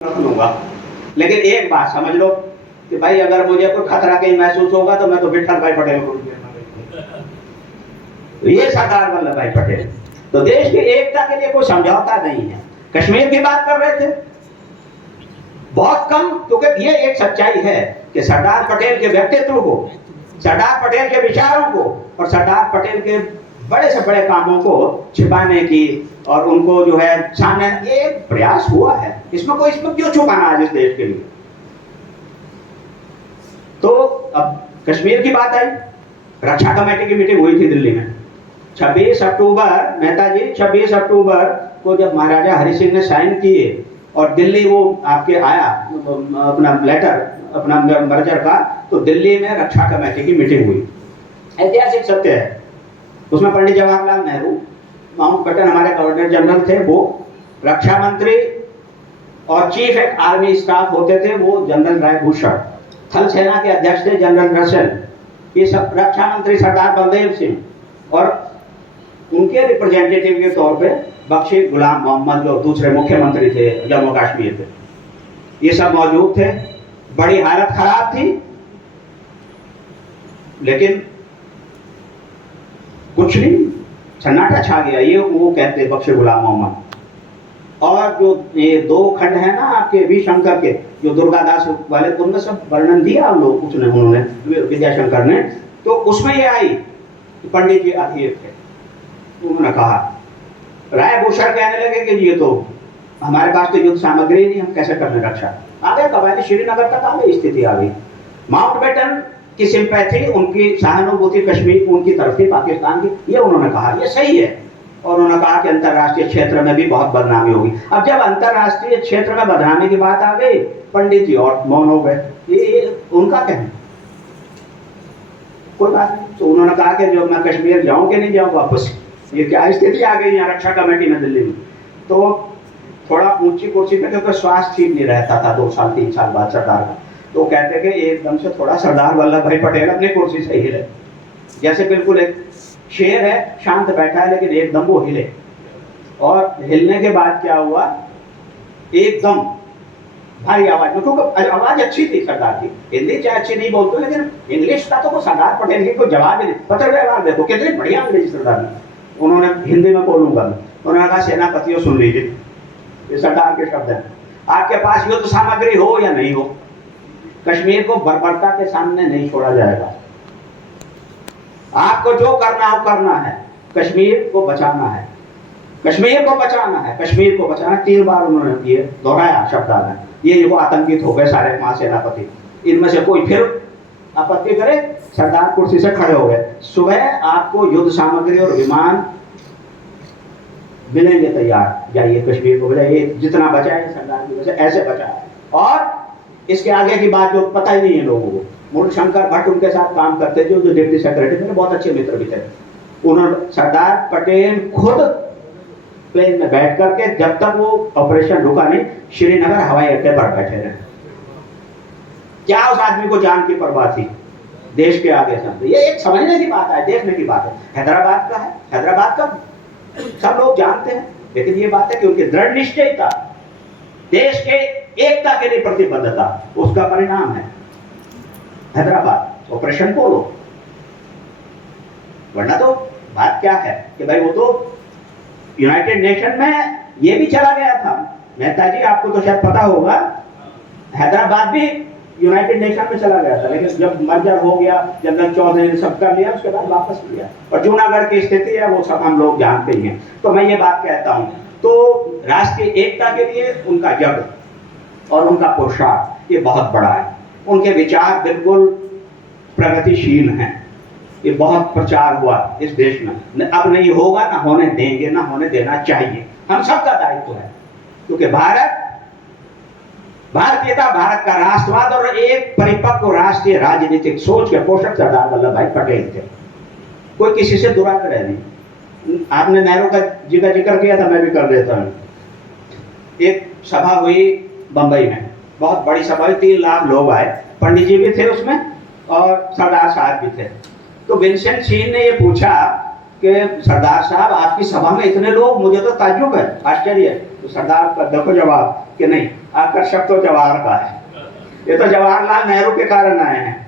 रख लूंगा, लेकिन एक बात समझ लो कि भाई अगर मुझे कोई खतरा कहीं महसूस होगा तो मैं तो विठल भाई पटेल को ये सरदार वल्लभ भाई पटेल तो देश की एकता के लिए कोई समझौता नहीं है। कश्मीर की बात कर रहे थे बहुत कम, क्योंकि ये एक सच्चाई है कि सरदार पटेल के व्यक्तित्व को, सरदार पटेल के विचारों को और सरदार पटेल के बड़े से बड़े कामों को छिपाने की और उनको जो है सामने एक प्रयास हुआ है। इसमें क्यों छुपाना आज इस देश के लिए। तो अब कश्मीर की बात आई, रक्षा कमेटी की मीटिंग हुई थी दिल्ली में 26 अक्टूबर, मेहता जी 26 अक्टूबर को जब महाराजा हरि सिंह ने साइन किए और दिल्ली वो आपके आया अपना लेटर अपना मर्जर का, तो दिल्ली में रक्षा कमेटी की मीटिंग हुई। ऐतिहासिक सत्य है, उसमें पंडित जवाहरलाल नेहरू, माउंटबेटन हमारे गवर्नर जनरल थे, वो रक्षा मंत्री और चीफ एक आर्मी स्टाफ होते थे वो जनरल रायभूषण, थल सेना के अध्यक्ष थे जनरल रसेल, ये सब रक्षा मंत्री सरदार बलदेव सिंह और उनके रिप्रेजेंटेटिव के तौर पे बख्शी गुलाम मोहम्मद जो दूसरे मुख्यमंत्री थे जम्मू कश्मीर के, ये सब मौजूद थे। बड़ी हालत खराब थी, लेकिन कुछ नहीं, सन्नाटा छा गया। ये वो कहते बख्शी गुलाम मोहम्मद। और जो ये दो खंड है ना आपके वी शंकर के, जो दुर्गादास वाले, उनमें सब वर्णन दिया लोग उन्होंने विद्याशंकर ने, तो उसमें ये आई पंडित जी अधीर थे। उन्होंने कहा, रायभूषण कहने लगे कि ये तो हमारे पास तो युद्ध सामग्री नहीं, हम कैसे करने रक्षा। आ गए कबायली श्रीनगर तक आ गई, स्थिति आ गई। माउंटबेटन की सिंपैथी, उनकी सहानुभूति कश्मीर उनकी तरफ थी, पाकिस्तान की, ये उन्होंने कहा ये सही है। और उन्होंने कहा कि अंतरराष्ट्रीय क्षेत्र में भी बहुत बदनामी होगी। अब जब अंतरराष्ट्रीय क्षेत्र में बदनामी की बात आ गई, पंडित जी और मौन हो गए। ये उनका कहना, कोई बात नहीं। तो उन्होंने कहा कि जो मैं कश्मीर जाऊं कि नहीं जाऊं वापस, ये क्या स्थिति आ गई यहाँ रक्षा कमेटी में दिल्ली में। तो थोड़ा ऊंची कुर्सी पे, क्योंकि स्वास्थ्य ठीक नहीं रहता था 2 साल 3 साल बाद सरदार का, तो कहते कि एकदम से थोड़ा सरदार वल्लभ भाई पटेल अपनी कुर्सी से हिले, जैसे बिल्कुल एक शेर है शांत बैठा है, लेकिन एकदम वो हिले। और हिलने के बाद क्या हुआ, एकदम भारी आवाज में, क्योंकि आवाज अच्छी थी सरदार की, हिंदी चाहे अच्छी नहीं बोलते, लेकिन इंग्लिश का तो वो सरदार पटेल की कोई जवाब ही नहीं। पत्र व्यवहार देखो कितनी बढ़िया अंग्रेजी सरदार ने, उन्होंने हिंदी में बोलूंगा, उन्होंने कहा सेनापतियों सुन लीजिए, ये सरदार के शब्द हैं, आपके पास युद्ध सामग्री हो या नहीं हो, कश्मीर को बर्बरता के सामने नहीं छोड़ा जाएगा। आपको जो करना हो करना है, कश्मीर को बचाना है, कश्मीर को बचाना है, कश्मीर को बचाना। 3 बार उन्होंने ये दोहराया शब्द। ये जो आतंकित हो गए सारे महासेनापति, इनमें से कोई फिर आपत्ति करे, सरदार कुर्सी से खड़े हो गए। सुबह आपको युद्ध सामग्री और विमान मिलेंगे तैयार, जाइए कश्मीर को बचाइए, जितना बचा है सरदार की वजह से ऐसे बचा है। और इसके आगे की बात जो पता ही नहीं है लोगों को, मूलशंकर भट्ट उनके साथ काम करते थे, जो डिप्टी सेक्रेटरी थे, बहुत अच्छे मित्र भी थे। उन्होंने सरदार पटेल खुद प्लेन में बैठ करके, जब तक वो ऑपरेशन रुका नहीं, श्रीनगर हवाई अड्डे पर बैठे रहे। क्या उस आदमी को जान की परवाह थी देश के आगे सब। ये एक समझने की बात है, देखने की बात है। हैदराबाद का है, हैदराबाद का सब लोग जानते हैं, लेकिन ये बात है कि उनकी दृढ़ निश्चयता, देश के एकता के लिए प्रतिबद्धता, उसका परिणाम है हैदराबाद ऑपरेशन पोलो। वरना तो बात क्या है कि भाई वो तो यूनाइटेड नेशन में ये भी चला गया था। मेहता जी आपको तो शायद पता होगा, हैदराबाद भी यूनाइटेड नेशन में चला गया था, लेकिन जब मर्जर हो गया, जनरल चौधरी ने सब कर लिया, उसके बाद वापस लिया। और जूनागढ़ की स्थिति है वो सब हम लोग जानते ही हैं। तो मैं ये बात कहता हूँ, तो राष्ट्रीय एकता के लिए उनका यज्ञ और उनका पुरुषार्थ ये बहुत बड़ा है। उनके विचार बिल्कुल प्रगतिशील हैं, ये बहुत प्रचार हुआ इस देश में। अब नहीं होगा, ना होने देंगे, ना होने देना चाहिए, हम सबका दायित्व है। क्योंकि भारतीयता, भारत का राष्ट्रवाद और एक परिपक्व राष्ट्रीय राजनीतिक सोच के पोषक सरदार वल्लभ भाई पटेल थे। कोई किसी से दुराग्रह नहीं। आपने नेहरू का जिक्र किया था, मैं भी कर देता हूँ। एक सभा हुई बंबई में, बहुत बड़ी सभा हुई, 3 लाख लोग आए, पंडित जी भी थे उसमें और सरदार साहब भी थे। तो विंसेंट चीन ने ये पूछा कि सरदार साहब आपकी सभा में इतने लोग, मुझे तो ताज्जुब है, आश्चर्य है, तो सरदार का देखो जवाब कि नहीं, आकर्षक तो जवाहर का है, ये तो जवाहरलाल नेहरू के कारण आए हैं,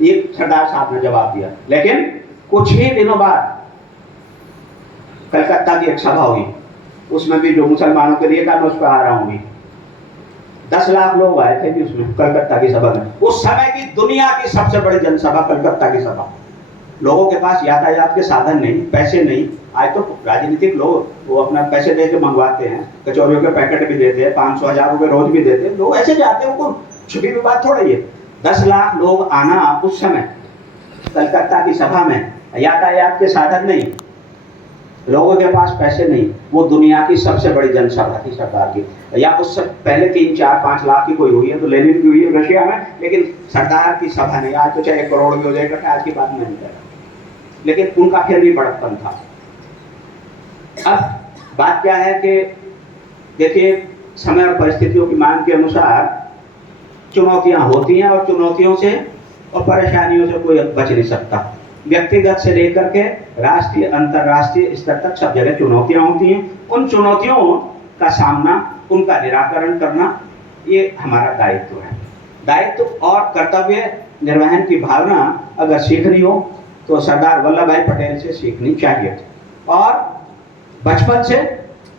ये सरदार साहब ने जवाब दिया। लेकिन कुछ ही दिनों बाद कलकत्ता की एक सभा हुई, उसमें भी जो मुसलमानों के लिए था, मैं उस पर आ रहा हूँ भी, 10 लाख लोग आए थे भी उसमें, कलकत्ता की सभा में। उस समय की दुनिया की सबसे बड़ी जनसभा कलकत्ता की सभा। लोगों के पास यातायात के साधन नहीं, पैसे नहीं। आज तो राजनीतिक लोग वो अपना पैसे दे के मंगवाते हैं, कचौरियों के पैकेट भी देते हैं, 500 1000 रुपए रोज भी देते हैं, लोग ऐसे जाते हैं, उनको छुपी हुई बात थोड़ी है। 10 लाख लोग आना उस समय कलकत्ता की सभा में, यातायात के साधन नहीं, लोगों के पास पैसे नहीं, वो दुनिया की सबसे बड़ी जनसभा थी सरदार की। या उससे पहले 3 4 5 लाख की कोई हुई है तो लेनिन की हुई है रशिया में, लेकिन सरदार की सभा नहीं। आज तो चाहे 1 करोड़ की हो जाएगा, आज की बात नहीं कर, लेकिन उनका फिर भी बड़प्पन था। अब बात क्या है कि देखिए, समय और परिस्थितियों की मांग के अनुसार चुनौतियां होती हैं, और चुनौतियों से और परेशानियों से कोई बच नहीं सकता। व्यक्तिगत से लेकर के राष्ट्रीय अंतर्राष्ट्रीय स्तर तक सब जगह चुनौतियां होती हैं। उन चुनौतियों का सामना, उनका निराकरण करना, ये हमारा दायित्व है। दायित्व और कर्तव्य निर्वहन की भावना अगर सीखनी हो तो सरदार वल्लभ भाई पटेल से सीखनी चाहिए। और बचपन से,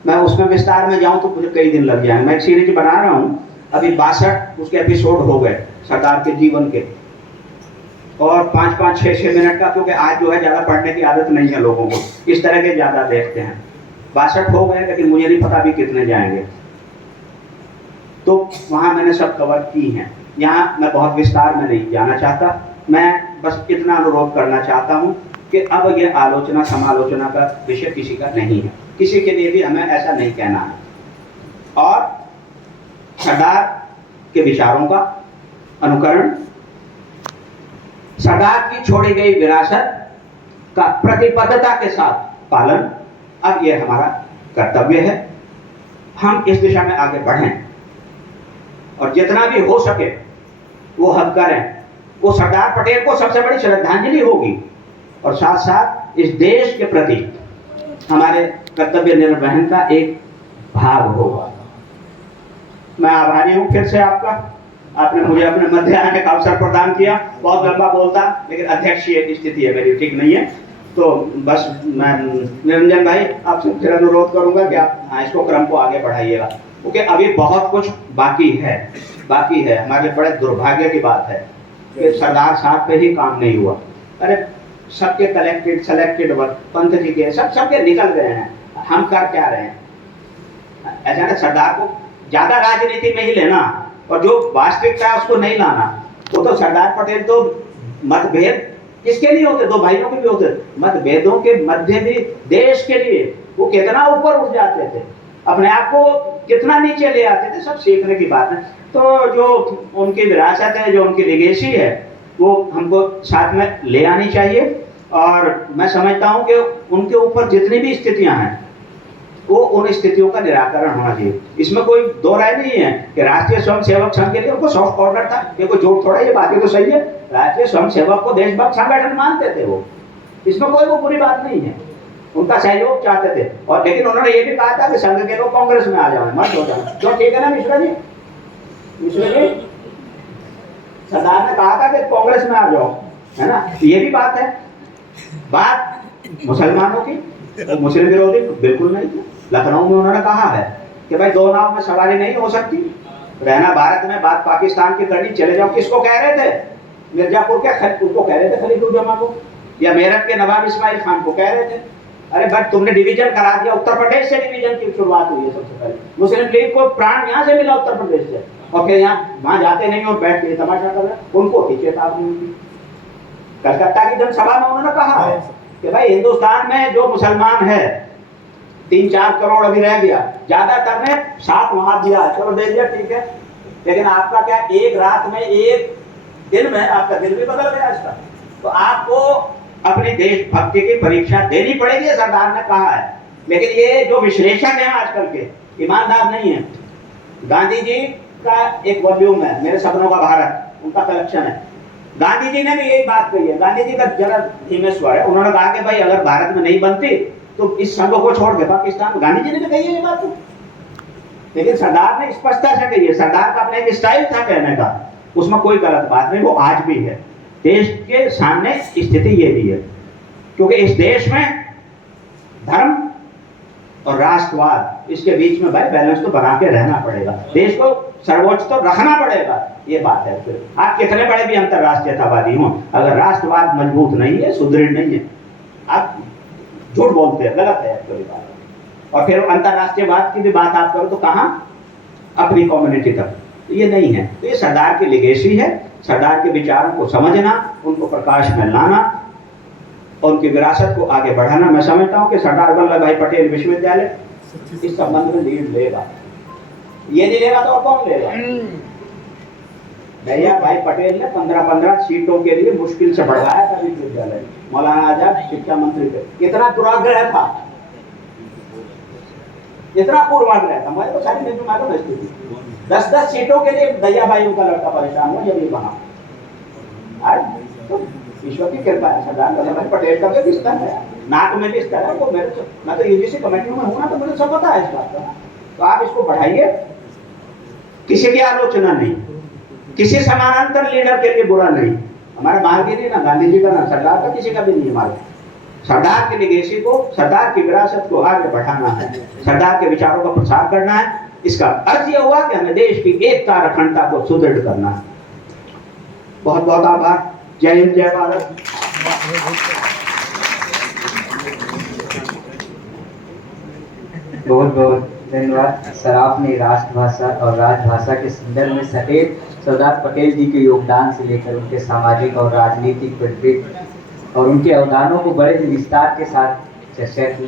मैं उसमें विस्तार में जाऊं तो मुझे कई दिन लग जाएंगे। मैं एक सीरीज बना रहा हूं, अभी 62 उसके एपिसोड हो गए सरदार के जीवन के, और 5-5 6-6 मिनट का, क्योंकि आज जो है ज्यादा पढ़ने की आदत नहीं है लोगों को, इस तरह के ज्यादा देखते हैं। 62 हो गए, लेकिन मुझे नहीं पता भी कितने जाएंगे। तो वहां मैंने सब कवर की हैं, यहाँ मैं बहुत विस्तार में नहीं जाना चाहता। मैं बस इतना अनुरोध करना चाहता हूँ कि अब यह आलोचना समालोचना का विषय किसी का नहीं है, किसी के लिए भी हमें ऐसा नहीं कहना है। और सरदार के विचारों का अनुकरण, सरदार की छोड़ी गई विरासत का प्रतिबद्धता के साथ पालन, अब यह हमारा कर्तव्य है। हम इस दिशा में आगे बढ़ें और जितना भी हो सके वो हम करें। वो सरदार पटेल को सबसे बड़ी श्रद्धांजलि होगी, और साथ साथ इस देश के प्रति हमारे कर्तव्य निर्वहन का एक भाग होगा। मैं आभारी हूं फिर से आपका, आपने मुझे अपने मध्य आने का अवसर प्रदान किया। बहुत लंबा बोलता, लेकिन अध्यक्षीय स्थिति है मेरी, ठीक नहीं है। तो बस मैं निरंजन भाई आपसे फिर अनुरोध करूंगा कि आप इसको क्रम को आगे बढ़ाइएगा, क्योंकि अभी बहुत कुछ बाकी है। हमारे बड़े दुर्भाग्य की बात है कि सरदार साहब पे ही काम नहीं हुआ। अरे सबके collected selected work, Pant ji के सबके निकल गए हैं, हम कर क्या रहे हैं? ऐसा ना, सरदार को ज्यादा राजनीति में ही लेना और जो वास्तविकता है उसको नहीं लाना। तो सरदार पटेल तो मतभेद किसके लिए होते, 2 भाइयों के भी होते, मतभेदों के मध्य भी देश के लिए वो कितना ऊपर उठ जाते थे, अपने आप को कितना नीचे ले आते थे, सब सीखने की बात है। तो जो उनकी विरासत है, जो उनकी लिगेसी है, वो हमको साथ में ले आनी चाहिए। और मैं समझता हूँ कि उनके ऊपर जितनी भी स्थितियां हैं वो उन स्थितियों का निराकरण होना चाहिए। इसमें कोई दो राय नहीं है कि राष्ट्रीय स्वयंसेवक संघ के लिए उनको सॉफ्ट कॉर्नर था, ये कोई झूठ थोड़ा, ये बातें तो सही है। राष्ट्रीय स्वयंसेवक को देशभक्त संगठन मानते थे वो, इसमें कोई वो बुरी बात नहीं है, उनका सहयोग चाहते थे। और लेकिन उन्होंने ये भी कहा था कि संघ के लोग कांग्रेस में आ जाओ, मत हो जाओ। क्यों, ठीक है ना मिश्रा जी? मिश्रा जी, सरदार ने कहा था कि कांग्रेस में आ जाओ, है ना? ये भी बात है। बात मुसलमानों की, मुस्लिम विरोधी बिल्कुल नहीं थी। लखनऊ में उन्होंने कहा है कि भाई 2 नाव में सवारी नहीं हो सकती, रहना भारत में, बात पाकिस्तान की करनी, चले जाओ। किसको कह रहे थे? मिर्जापुर के उसको कह रहे थे, खलीफुर्जमा को, या मेरठ के नवाब इस्माइल खान को कह रहे थे। अरे बट तुमने डिवीजन करा दिया, उत्तर प्रदेश से डिवीजन की शुरुआत हुई है सबसे पहले। मुस्लिम लीग को प्राण यहाँ से मिला, उत्तर प्रदेश से, और फिर यहाँ वहां जाते नहीं और बैठ के तमाशा कर रहे, उनको की चेतावनी हुई। कलकत्ता की जनसभा में उन्होंने कहा है कि भाई हिंदुस्तान में जो मुसलमान है 3-4 करोड़ अभी रह गया, ज्यादातर ने साथ वहां दिया, चलो दे दिया, ठीक है, लेकिन आपका क्या, एक रात में, एक दिन में आपका दिल भी बदल गया इसका। तो आपको अपनी देशभक्ति की परीक्षा देनी पड़ेगी, सरदार ने कहा है। लेकिन ये जो विश्लेषक है आजकल के, ईमानदार नहीं है। गांधी जी का एक वॉल्यूम है, मेरे सपनों का भारत, उनका कलेक्शन है। गांधी जी ने भी यही बात कही है। गांधी जी का जरा धीमे स्वर है, उन्होंने कहा कि भाई अगर भारत में नहीं बनती तो इस संघ को छोड़ के पाकिस्तान, गांधी जी ने भी कही है ये बात, लेकिन सरदार ने स्पष्टता से कही है। सरदार का अपना एक स्टाइल था कहने का, उसमें कोई गलत बात नहीं, वो आज भी है। देश के सामने स्थिति ये भी है, क्योंकि इस देश में धर्म और राष्ट्रवाद, इसके बीच में भाई बैलेंस तो बना के रहना पड़ेगा, देश को सर्वोच्च तो रखना पड़ेगा, ये बात है। फिर आप कितने बड़े भी अंतरराष्ट्रीयतावादी हो, अगर राष्ट्रवाद मजबूत नहीं है, सुदृढ़ नहीं है, आप झूठ बोलते हैं, गलत है एक्चुअली बात। और फिर अंतरराष्ट्रीयवाद की भी बात आप करो तो कहाँ, अपनी कम्युनिटी तक, ये नहीं है। तो ये सरदार की लेगेसी है, सरदार के विचारों को समझना, उनको प्रकाश में लाना और उनकी विरासत को आगे बढ़ाना। मैं समझता हूँ कि सरदार वल्लभ भाई पटेल विश्वविद्यालय इस संबंध में लीड लेगा, ये नहीं लेगा तो और कौन लेगा। भैया भाई पटेल ने 15-15 सीटों के लिए मुश्किल से बढ़ाया था विश्वविद्यालय, मौलाना आजाद शिक्षा मंत्री थे, कितना दुराग्रह था, इतना पूर्वाग्रह था, मुझे तो सारी नहीं मालूम है स्थिति। 10-10 सीटों के लिए भैया भाई उनका लड़का परेशान हुआ जब ये कहा। आज तो ईश्वर की कृपा है, सरदार वल्लभ भाई पटेल का भी विस्तार है, नाक में भी विस्तार है, तो मैं तो यूजीसी कमेटी में हूँ ना, तो मुझे सब पता है इस बात का। तो आप इसको बढ़ाइए, किसी की आलोचना नहीं, किसी समानांतर लीडर के लिए बुरा नहीं, हमारा महावीर नहीं ना, गांधी जी का ना, सरदार का, किसी का भी नहीं हमारा। सरदार की लेगेसी को, सरदार की विरासत को आगे बढ़ाना है, सरदार के विचारों का प्रसार करना है। इसका अर्थ यह हुआ कि हमें देश की एकता और अखंडता को सुदृढ़ करना है। बहुत बहुत आभार। जय हिंद, जय भारत। बहुत बहुत धन्यवाद सर, आपने राष्ट्रभाषा और राजभाषा के संदर्भ में सदैव सरदार पटेल जी के योगदान से लेकर उनके सामाजिक और राजनीतिक परिप्रेक्ष्य और उनके अवदानों को बड़े विस्तार के साथ चर्चा की।